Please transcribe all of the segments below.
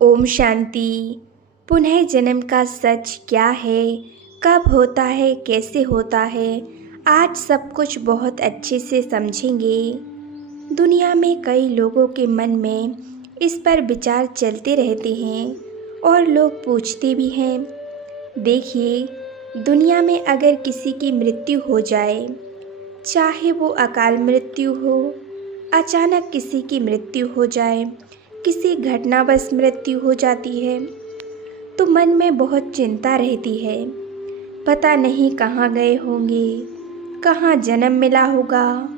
ओम शांति। पुनः जन्म का सच क्या है, कब होता है, कैसे होता है, आज सब कुछ बहुत अच्छे से समझेंगे। दुनिया में कई लोगों के मन में इस पर विचार चलते रहते हैं और लोग पूछते भी हैं। देखिए, दुनिया में अगर किसी की मृत्यु हो जाए, चाहे वो अकाल मृत्यु हो, अचानक किसी की मृत्यु हो जाए, किसी घटनावश मृत्यु हो जाती है, तो मन में बहुत चिंता रहती है। पता नहीं कहाँ गए होंगे, कहाँ जन्म मिला होगा,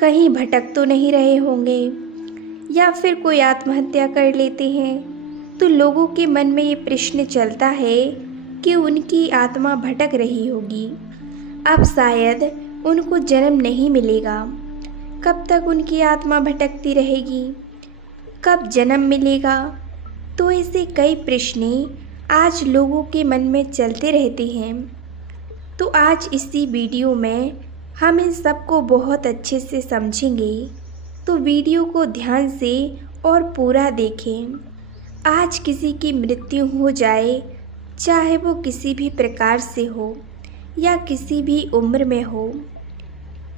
कहीं भटक तो नहीं रहे होंगे, या फिर कोई आत्महत्या कर लेते हैं। तो लोगों के मन में ये प्रश्न चलता है कि उनकी आत्मा भटक रही होगी, अब शायद उनको जन्म नहीं मिलेगा। कब तक उनकी आत्मा भटकती रहेगी, कब जन्म मिलेगा? तो ऐसे कई प्रश्न आज लोगों के मन में चलते रहते हैं। तो आज इसी वीडियो में हम इन सब को बहुत अच्छे से समझेंगे, तो वीडियो को ध्यान से और पूरा देखें। आज किसी की मृत्यु हो जाए, चाहे वो किसी भी प्रकार से हो या किसी भी उम्र में हो,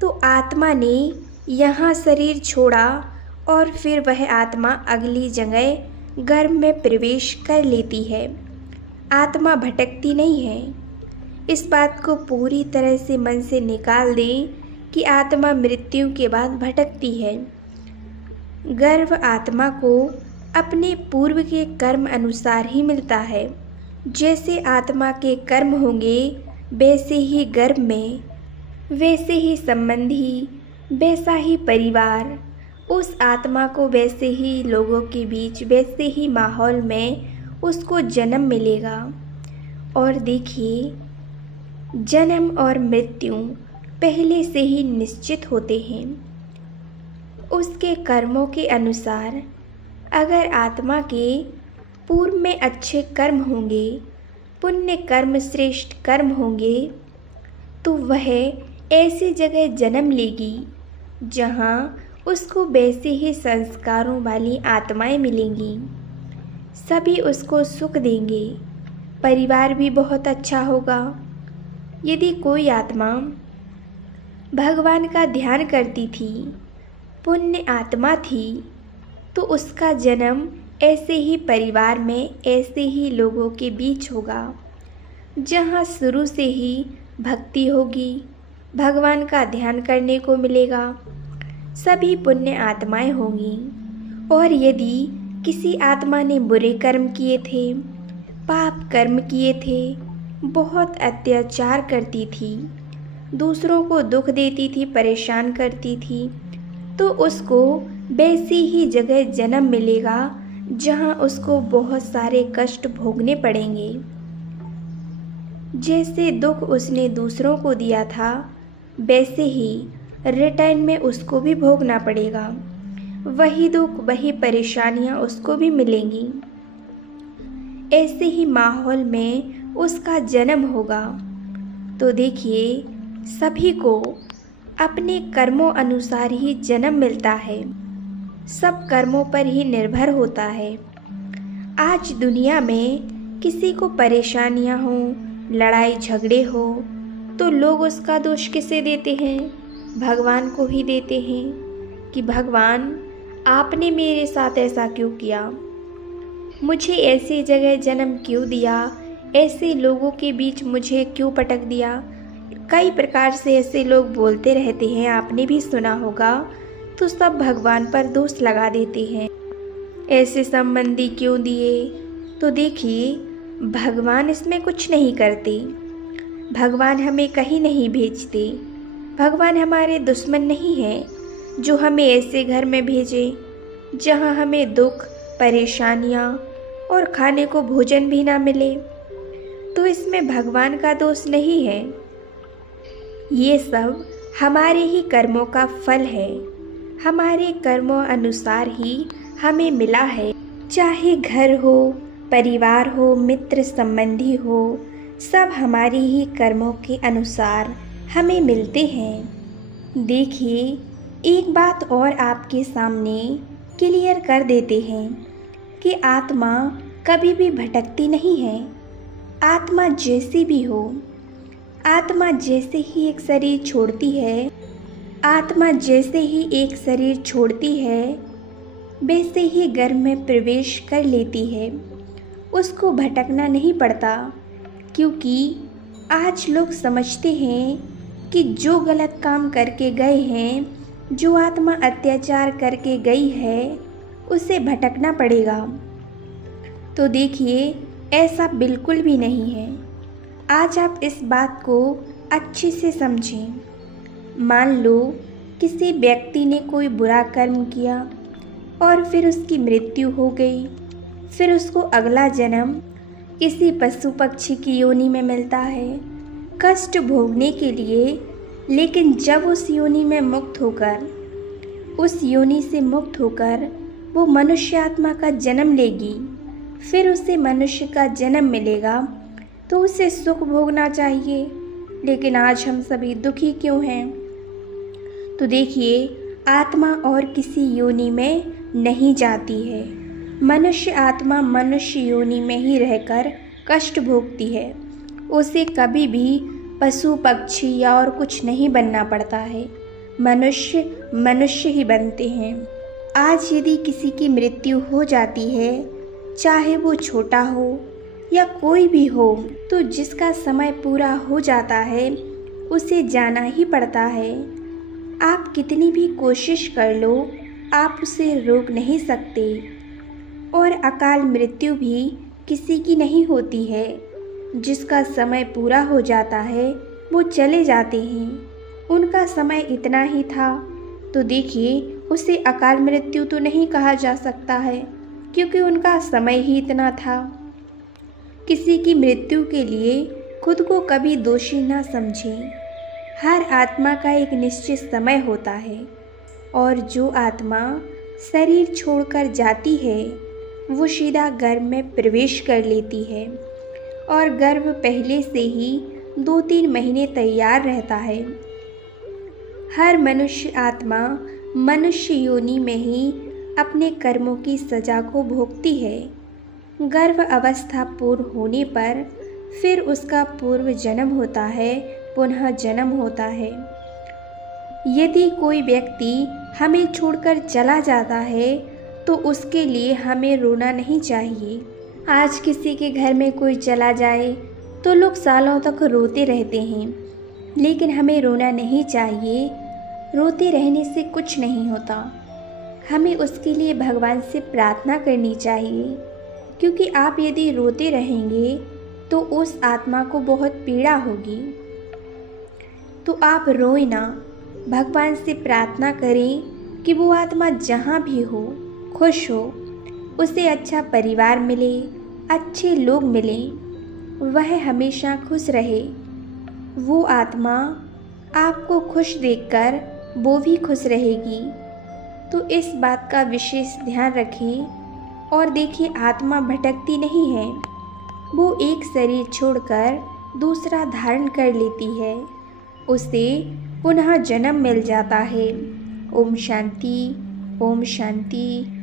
तो आत्मा ने यहाँ शरीर छोड़ा और फिर वह आत्मा अगली जगह गर्भ में प्रवेश कर लेती है। आत्मा भटकती नहीं है। इस बात को पूरी तरह से मन से निकाल दें कि आत्मा मृत्यु के बाद भटकती है। गर्भ आत्मा को अपने पूर्व के कर्म अनुसार ही मिलता है। जैसे आत्मा के कर्म होंगे, वैसे ही गर्भ में, वैसे ही संबंधी, वैसा ही परिवार, उस आत्मा को वैसे ही लोगों के बीच, वैसे ही माहौल में उसको जन्म मिलेगा। और देखिए, जन्म और मृत्यु पहले से ही निश्चित होते हैं। उसके कर्मों के अनुसार अगर आत्मा के पूर्व में अच्छे कर्म होंगे, पुण्य कर्म, श्रेष्ठ कर्म होंगे, तो वह ऐसी जगह जन्म लेगी जहाँ उसको वैसे ही संस्कारों वाली आत्माएं मिलेंगी। सभी उसको सुख देंगे, परिवार भी बहुत अच्छा होगा। यदि कोई आत्मा भगवान का ध्यान करती थी, पुण्य आत्मा थी, तो उसका जन्म ऐसे ही परिवार में, ऐसे ही लोगों के बीच होगा जहाँ शुरू से ही भक्ति होगी, भगवान का ध्यान करने को मिलेगा। सभी पुण्य आत्माएं होंगी। और यदि किसी आत्मा ने बुरे कर्म किए थे, पाप कर्म किए थे, बहुत अत्याचार करती थी, दूसरों को दुख देती थी, परेशान करती थी, तो उसको वैसी ही जगह जन्म मिलेगा जहां उसको बहुत सारे कष्ट भोगने पड़ेंगे। जैसे दुख उसने दूसरों को दिया था, वैसे ही रिटर्न में उसको भी भोगना पड़ेगा। वही दुख, वही परेशानियां उसको भी मिलेंगी। ऐसे ही माहौल में उसका जन्म होगा। तो देखिए, सभी को अपने कर्मों अनुसार ही जन्म मिलता है, सब कर्मों पर ही निर्भर होता है। आज दुनिया में किसी को परेशानियां हो, लड़ाई झगड़े हो, तो लोग उसका दोष किसे देते हैं? भगवान को ही देते हैं कि भगवान, आपने मेरे साथ ऐसा क्यों किया, मुझे ऐसी जगह जन्म क्यों दिया, ऐसे लोगों के बीच मुझे क्यों पटक दिया। कई प्रकार से ऐसे लोग बोलते रहते हैं, आपने भी सुना होगा। तो सब भगवान पर दोष लगा देते हैं, ऐसे संबंधी क्यों दिए। तो देखिए, भगवान इसमें कुछ नहीं करते। भगवान हमें कहीं नहीं भेजते। भगवान हमारे दुश्मन नहीं हैं जो हमें ऐसे घर में भेजे जहां हमें दुख, परेशानियां और खाने को भोजन भी ना मिले। तो इसमें भगवान का दोष नहीं है। ये सब हमारे ही कर्मों का फल है। हमारे कर्मों अनुसार ही हमें मिला है। चाहे घर हो, परिवार हो, मित्र संबंधी हो, सब हमारी ही कर्मों के अनुसार हमें मिलते हैं। देखिए, एक बात और आपके सामने क्लियर कर देते हैं। कि आत्मा कभी भी भटकती नहीं है। आत्मा जैसी भी हो, आत्मा जैसे ही एक शरीर छोड़ती है, आत्मा जैसे ही एक शरीर छोड़ती है वैसे ही गर्भ में प्रवेश कर लेती है। उसको भटकना नहीं पड़ता, क्योंकि आज लोग समझते हैं कि जो गलत काम करके गए हैं, जो आत्मा अत्याचार करके गई है, उसे भटकना पड़ेगा। तो देखिए, ऐसा बिल्कुल भी नहीं है। आज आप इस बात को अच्छे से समझें। मान लो किसी व्यक्ति ने कोई बुरा कर्म किया और फिर उसकी मृत्यु हो गई, फिर उसको अगला जन्म किसी पशु पक्षी की योनि में मिलता है कष्ट भोगने के लिए। लेकिन जब उस योनि में मुक्त होकर, उस योनि से मुक्त होकर वो मनुष्य आत्मा का जन्म लेगी, फिर उसे मनुष्य का जन्म मिलेगा, तो उसे सुख भोगना चाहिए। लेकिन आज हम सभी दुखी क्यों हैं? तो देखिए, आत्मा और किसी योनि में नहीं जाती है। मनुष्य आत्मा मनुष्य योनि में ही रहकर कष्ट भोगती है। उसे कभी भी पशु पक्षी या और कुछ नहीं बनना पड़ता है। मनुष्य मनुष्य ही बनते हैं। आज यदि किसी की मृत्यु हो जाती है, चाहे वो छोटा हो या कोई भी हो, तो जिसका समय पूरा हो जाता है उसे जाना ही पड़ता है। आप कितनी भी कोशिश कर लो, आप उसे रोक नहीं सकते। और अकाल मृत्यु भी किसी की नहीं होती है। जिसका समय पूरा हो जाता है वो चले जाते हैं, उनका समय इतना ही था। तो देखिए, उसे अकाल मृत्यु तो नहीं कहा जा सकता है, क्योंकि उनका समय ही इतना था। किसी की मृत्यु के लिए खुद को कभी दोषी ना समझें। हर आत्मा का एक निश्चित समय होता है, और जो आत्मा शरीर छोड़कर जाती है वो सीधा गर्भ में प्रवेश कर लेती है, और गर्भ पहले से ही 2-3 महीने तैयार रहता है। हर मनुष्य आत्मा मनुष्य योनि में ही अपने कर्मों की सजा को भोगती है। गर्भ अवस्था पूर्ण होने पर फिर उसका पूर्व जन्म होता है, पुनः जन्म होता है। यदि कोई व्यक्ति हमें छोड़कर चला जाता है तो उसके लिए हमें रोना नहीं चाहिए। आज किसी के घर में कोई चला जाए तो लोग सालों तक रोते रहते हैं, लेकिन हमें रोना नहीं चाहिए। रोते रहने से कुछ नहीं होता। हमें उसके लिए भगवान से प्रार्थना करनी चाहिए, क्योंकि आप यदि रोते रहेंगे तो उस आत्मा को बहुत पीड़ा होगी। तो आप रोए ना, भगवान से प्रार्थना करें कि वो आत्मा जहाँ भी हो खुश हो, उसे अच्छा परिवार मिले, अच्छे लोग मिलें, वह हमेशा खुश रहे। वो आत्मा आपको खुश देखकर वो भी खुश रहेगी। तो इस बात का विशेष ध्यान रखें। और देखिए, आत्मा भटकती नहीं है, वो एक शरीर छोड़कर दूसरा धारण कर लेती है, उसे पुनः जन्म मिल जाता है। ओम शांति, ओम शांति।